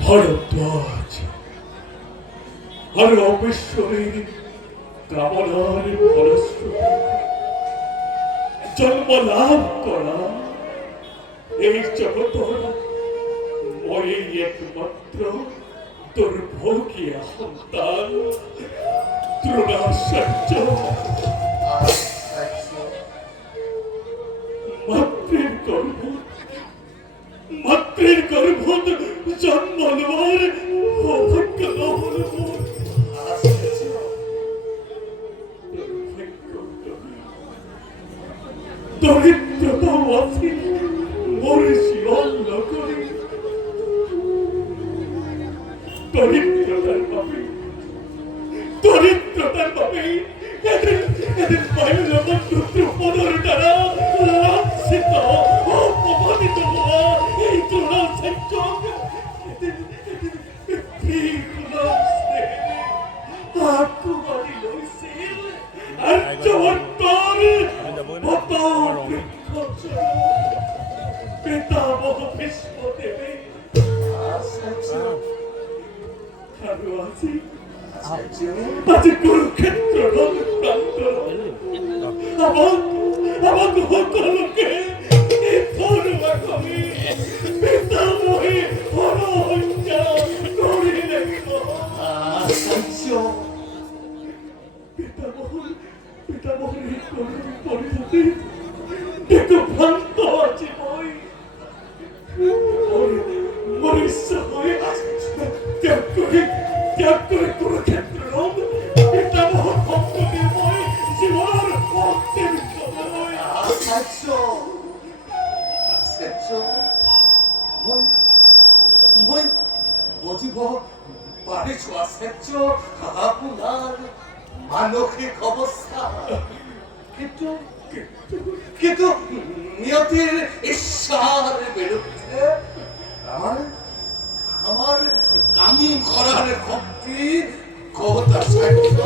ভরদ্বাজ আর অপেশ্বরের কামনার ফলশ্রুতি জন্ম লাভ করা এই জগতর মই একমাত্র দুর্ভোগিয়া সন্তান দ্রোণাচার্য মাতৃর গর্ভত জন্ম নেওয়ার অভাগ্য দরিদ্রতা আছে মরিষি অন্ন করে দরিদ্রতার পাবে এদের পায়ে যখন পুত্র পদর দ্বারা লাঞ্ছিত অপমানিত হওয়া এই দ্রোণাচার্য পিতামহ ভীষ্ম দেবে আমি আছি আজি কুরুক্ষেত্র প্রান্তর আমাকে সকলকে ধরবা কবি পিতামহী হরহত্যা করিলে পিতামহীর করুণ পরিণতি দেখো ভ্রান্ত আছে বই মনুষ্য হয়ে ত্যাগ করে কুরুক্ষেত্র পিতামহ ভক্তদের বই জীবন ভক্তের সময় মই বুঝিব পাৰিছো আশ্চৰ্য আপোনাৰ মানসিক অৱস্থা কিন্তু নিয়তিৰ ইচ্ছাৰ বিৰুদ্ধে আমার কাম করার শক্তি কত আশ্চর্য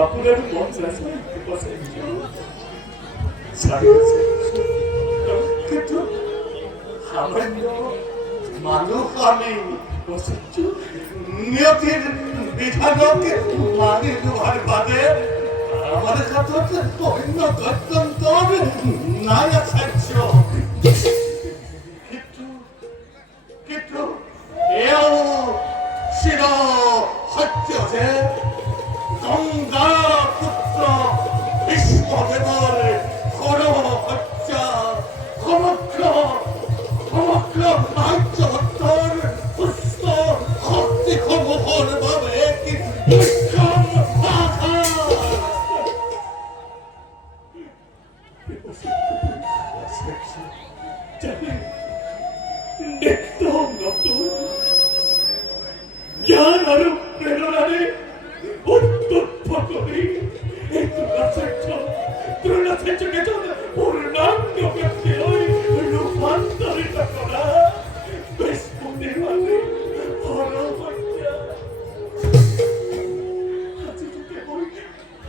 আপনার মন চাইছে কিন্তু সামান্য মানুষ আমি নিয়তির বিধানক মানি লোৱাৰ বাদে আমার হাতত অন্য গত্যন্তর নাই আশ্চর্য কিন্তু এও চিৰ সত্য যে গঙ্গা পুত্র বিষ্ণুদেৱৰ হত্যা সমগ্ৰ আৰ্যভট্টৰ পুষ্ট শক্তিসমূহৰ বাবে বিক্ৰম একদম নতুন জ্ঞান আৰু প্ৰেৰণাৰে উত্তপ্ত কৰি এই তৃণাচাৰ্যকে পূৰ্ণাংগ ব্যক্তিলৈ ৰূপান্তৰিত কৰা বিষ্ণুদেৱালে হৰহত্যা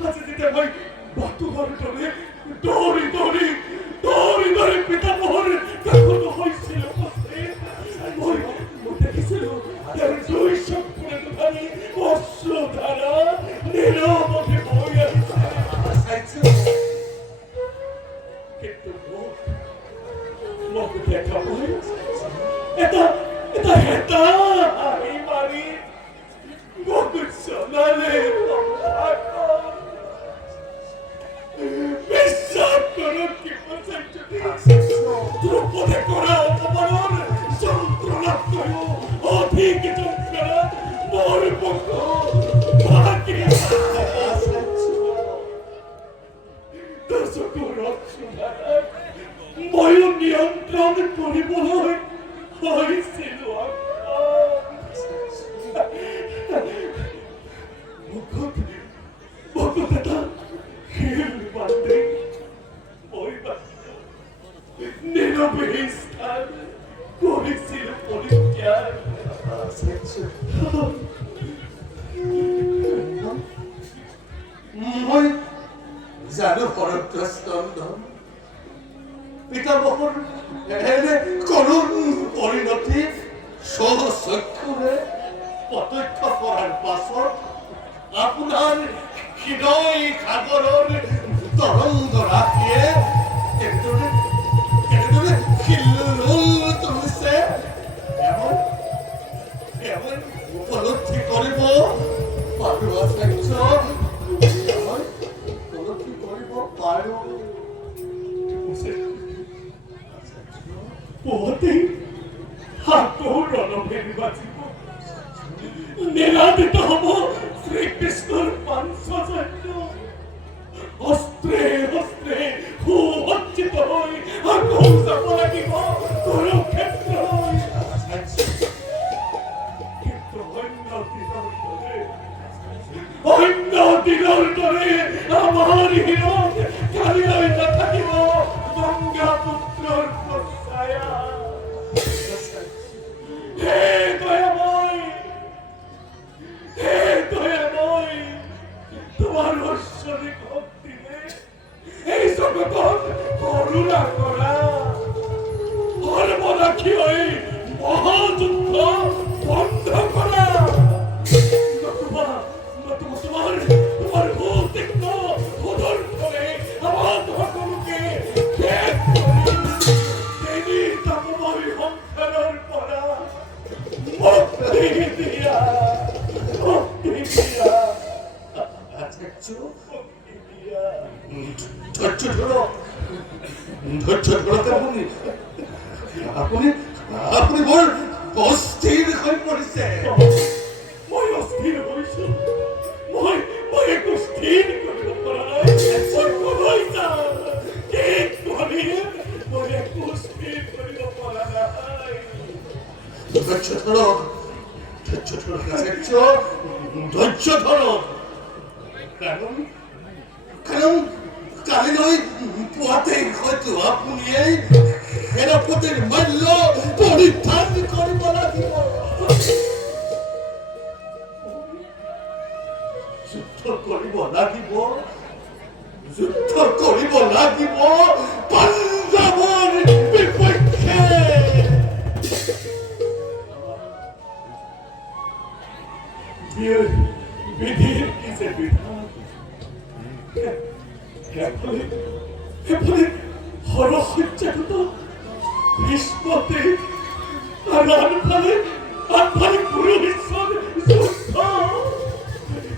আজি যেতিয়া মই বাটুঘৰ দৰে দৌৰি পিতামহৰ কাষত হৈছিলো মই দেখিছিলো তেওঁৰ দুই চকুৰে দুধাৰি অশ্ৰুধাৰা নীৰৱতে বৈ আহিছে কিন্তু মোক দেখা পাই এটা হেতা আহি মাৰি মোক জনালে বিশ্বাস কৰক দ্ৰুপদে কৰা অপমানৰ যন্ত্ৰণাতকৈও অধিক যন্ত্ৰণা মোৰ পক্ষ দৰ্শকৰ অশ্ৰুধাৰাক ময়ো নিয়ন্ত্ৰণ কৰিবলৈ হৈছিলো মুখত এটা শিল বান্ধি মই নীৰৱে স্থান কৰিছিলো পৰিত্যাগ মই জানো শৰদ্ৰস্তন্দন পিতামহৰ এনে কৰুণ পৰিণতি স্বচক্ষুৰে প্ৰত্যক্ষ কৰাৰ পাছত আপোনাৰ হৃদয় সাগৰৰ তরঙ্গ রাখিয়ে কেনেদৰে খিল্লোল তুলিছে এমন উপলব্ধি কৰিব পাৰো আচাৰ্য এমন উপলব্ধি কৰিব পাৰো পুৱতি আকৌ ৰণভেৰী বাজিব নীলাদিত হ'ব শ্ৰীকৃষ্ণৰ পাঞ্চজন্য অস্ত্ৰে অস্ত্ৰে সুসজ্জিত হৈ আকৌ যাব লাগিব কুৰুক্ষেত্ৰলৈ কিন্তু অন্য দিনৰ দৰে আমাৰ হীৰত কালিলৈ নাথাকিব গংগা পুত্ৰৰ প্ৰছায়া হে দয়াময় তোমাৰ ঐশ্বৰিক শক্তিৰে এই জগতত করুণা করা সর্বনাশী হৈ মহাযুদ্ধ বন্ধ করা তোমার ভৌতিক পদার্থরে আমার সকলকে ত্যাগ করে দেবী তাপময় সংসাৰৰ পৰা মুক্তি দিয়া ধৈর্য ধরো তেমনি আপুনি বৰ অস্থিৰ হৈ পৰিছে মই অস্থিৰ হৈছো মই একো স্থিৰ কৰিব পৰা নাই মই কলৈ যাম কি কৰিম মই একো স্থিৰ কৰিব পৰা নাই ধৈর্য ধরো ধৈর্য ধরো কারণ কালিলৈ পুৱাতেই হয়তো আপুনি এই সেনাপতিৰ মল্য পৰিধান কৰিব লাগিব যুদ্ধ কৰিব লাগিব পাঞ্জাৱৰ বিপক্ষে বিধিৰ কি যে বিধান এফালে হৰসজ্জাগত ভীষ্মতে আৰু আনফালে পুৰোহিত যুদ্ধ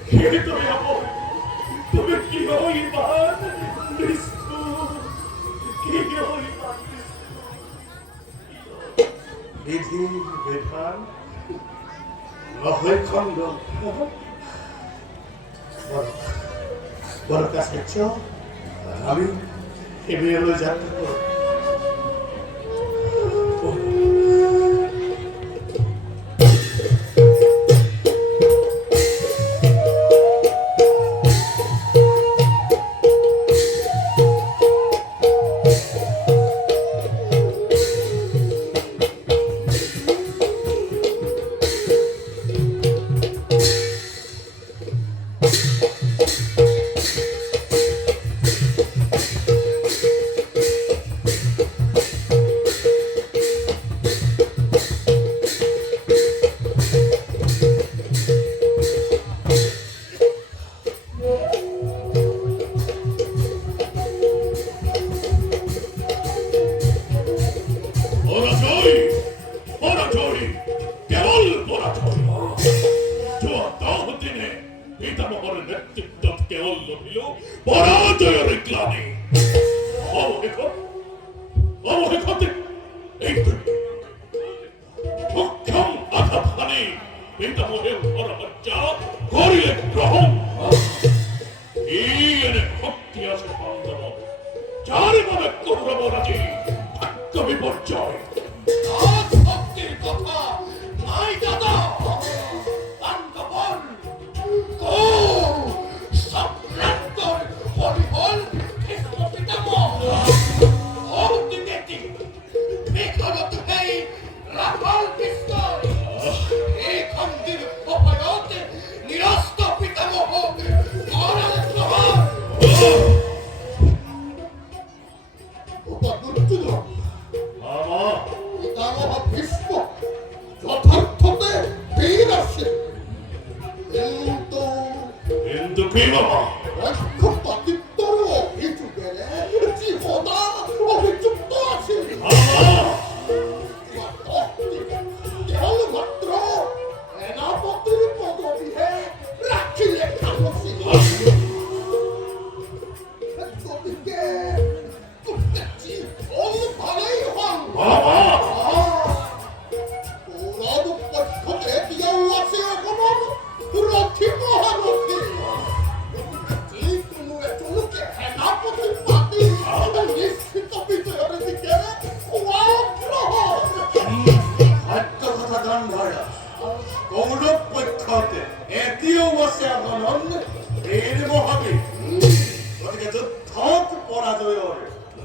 সেইদৰে তুমি কিয় ইমান নিষ্ঠুৰ কিয় ইমান বিধি বিধান নহয় খণ্ড বড় আচার্য আমি শিবিৰলৈ যাত্ৰা কৰোঁ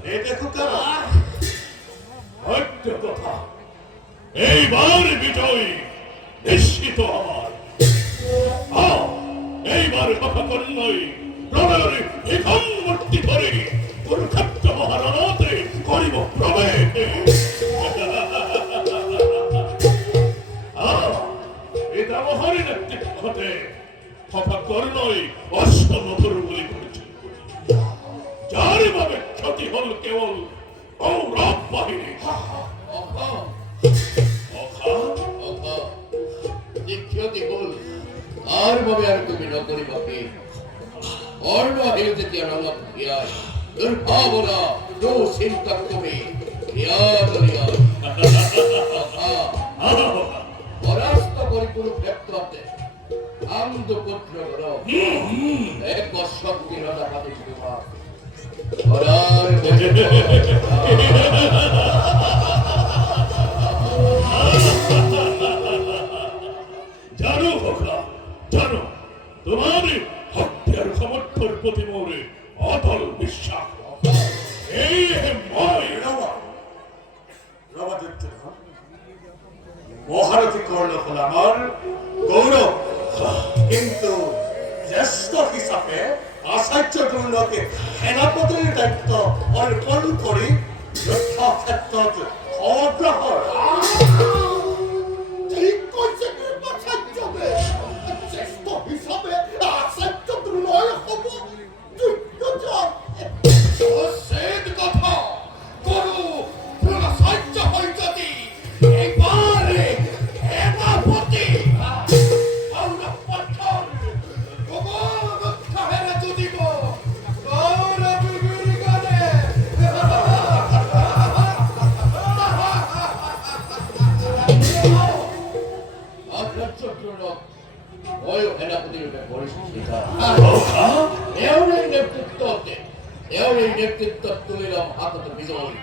এই দেখো কারা সত্য কথা এইবার বিজয় নিশ্চিত আমার এইবার কথা কন্যই প্রলয়ের এখান মূর্তি ধরে কুরুক্ষেত্র মহারণতে করিব প্রবেশ পিতামহের নেতৃত্বে কথা কর্ণই অষ্টমধুর বলি করেছে যার ভাবে ক্ষতি হল কেবল কৌরব বাহিনী ক্ষতি হল আর ভাবে আর তুমি নকরি বাকি অর্ণ হেলতে তিয়ানলা ভিয়ায় দুর্ভাবনা তো চিন্তা তুমি পরাস্ত করি কোনো ক্ষেত্রতে আনন্দ পুত্র গণ এক শক্তি রাজা হাতে তোমার ঘোড়ার জানো খোকা জানো তোমার হত্যার সমর্থর প্রতি মোরে অটল বিশ্বাস এই ময় রবাদিত্য মহারথী কর্ণ হল আমার গৌরব কিন্তু জ্যেষ্ঠ হিসাবে আচার্য দুর্ণকে সেনাপতির দায়িত্ব অর্পণ কৰি যুদ্ধ ক্ষেত্ৰত অগ্ৰসৰ ঠিক কৈছে কৃপাচাৰ্যৱে জ্যেষ্ঠ হিচাপে আচাৰ্য দ্ৰোণই হ'ব যোগ্যজন সেদ কথা করু দ্রোণাচার্য হই যদি এইবারে সেনাপতি আমরা পাথর ভগবান রক্ষা হেরে যদিব গৌরবীর গানে আচার্য দ্রোণ ওই সেনাপতির পরিস্থিতি এওঁই নেতৃত্ব তুলিলাম হাতত বিজয়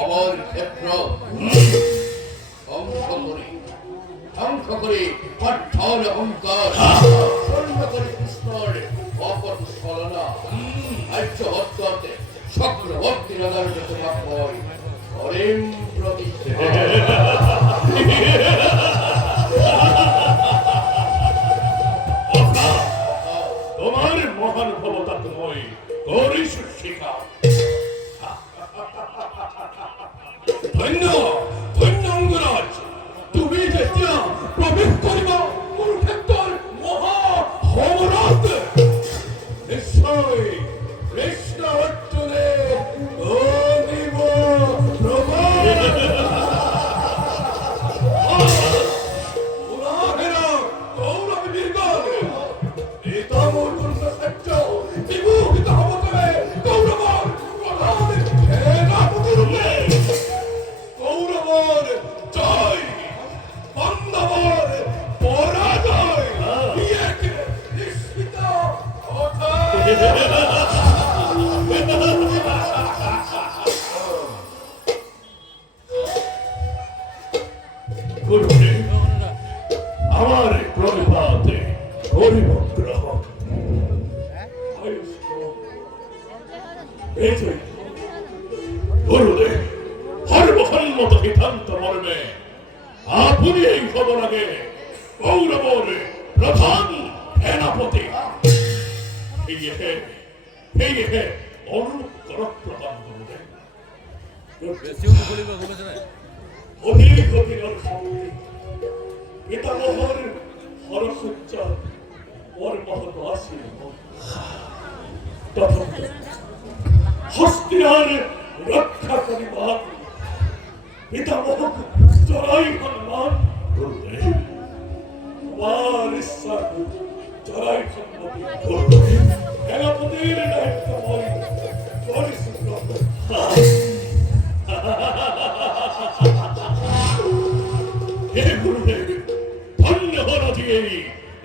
অমর ক্ষেত্র ধ্বংস করে পাঠান অহংকার স্বর্ণ করে কৃষ্ণর অপর ছলনা আর্য হত্যাতে চক্রবর্তী রাজার তোমার ভয় হরেম প্রতিষ্ঠা তোমার মহানুভবতা তুমি করিস শিখা ধন্য ধন্য অঙ্গরাজ তুমি যেতিয়া প্রবেশ করিবা কুরুক্ষেত্রের মহা হোমরাত নিশ্চয় কৃষ্ণ অর্জুনে গরিব গুরুদেব আমার প্রণিপাতে গরিব গ্রহণ গুরুদেব সর্বসম্মত সিদ্ধান্ত মর্মে আপনি এই খবর আগে কৌরবর প্রধান সেনাপতি সেয়েহে অনুগ্রহ প্রদান করুন অধিক দিনের শক্তি পিতামহর হরসজ্জা ওর মহৎ আসিল তথা হস্তিয়ার রক্ষা করিবার পিতামহ জরাই হনুমান আমার ইচ্ছা জরাই সম্মতি সেনাপতির দায়িত্ব বলি পরিশুদ্ধ হে গুরুদেব ধন্য হরাজি এই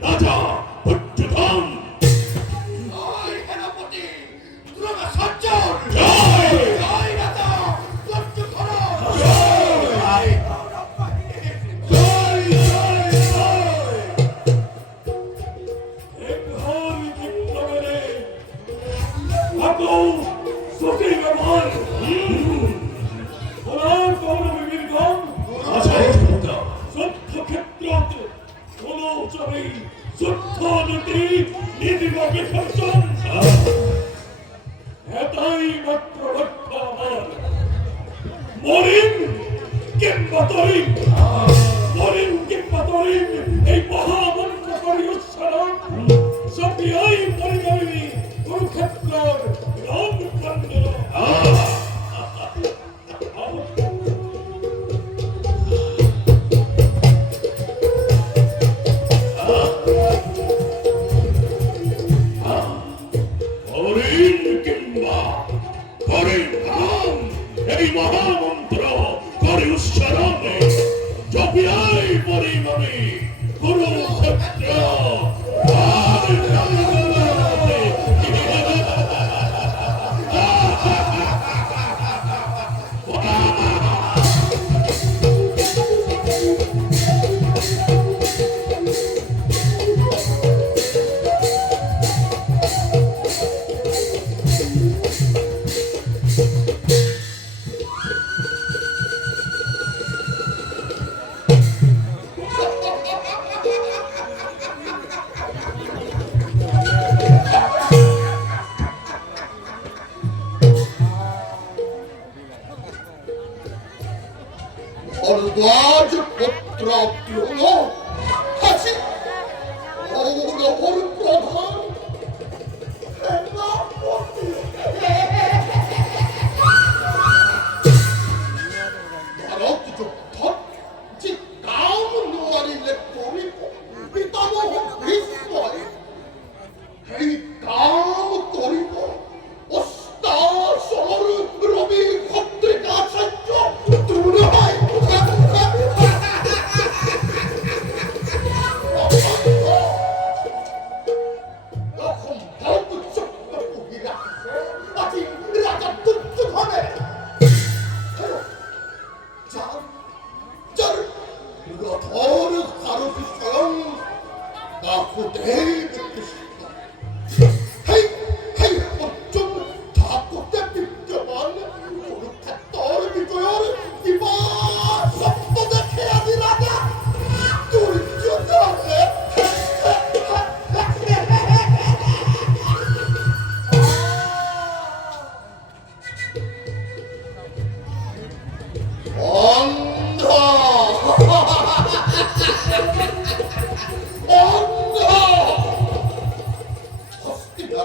রাজা উচ্চতম জয় সেনাপতি দ্রোণাচার্য জয় জয় রাজা দুর্যোধন জয় জয় জয় জয় এক হরি বিপ্লবেরে আগো সঠিক ব্যবহার ওনার কৌরবীরগণ আচার্য পুত্র যুদ্ধক্ষেত্রত কোনো চরেই যুদ্ধ নীতি নীতিবাকে সজ্জন এটাই মাত্র লক্ষ্য আমার মরিন কিংবা তরিন মরিন কিংবা তরিন এই মহামন্ত্রকারী উচ্চারণ সত্যিই পরিবারী কুরুক্ষেত্রের রণখণ্ড হরিণ কিংবা হরিণ নাম এই মহামন্ত্র করে উচ্চারণে জপিয়াই পরিমাণে কুরুক্ষেত্র আর জঙ্গলে। ভরদ্বাজ পুত্র দ্রোণ হাসি কৌরবর প্রধান সেনাপতি। ভারত যুদ্ধ যে কাম নারিলে করিব পিতামহ ভীষ্ময় এই কাম করিব অষ্টাশর রবি ভদ্রিকাচার্য দ্রোণায়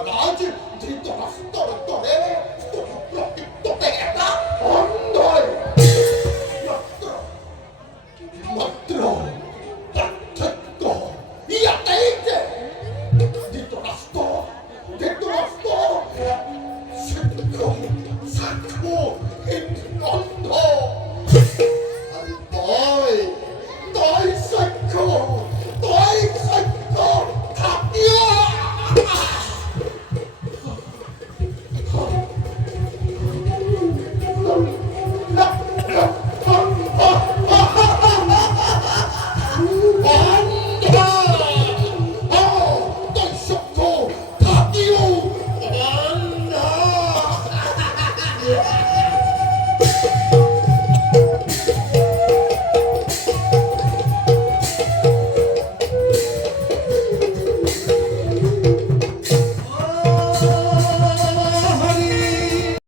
রাজ ধৃতরাষ্ট্র তরে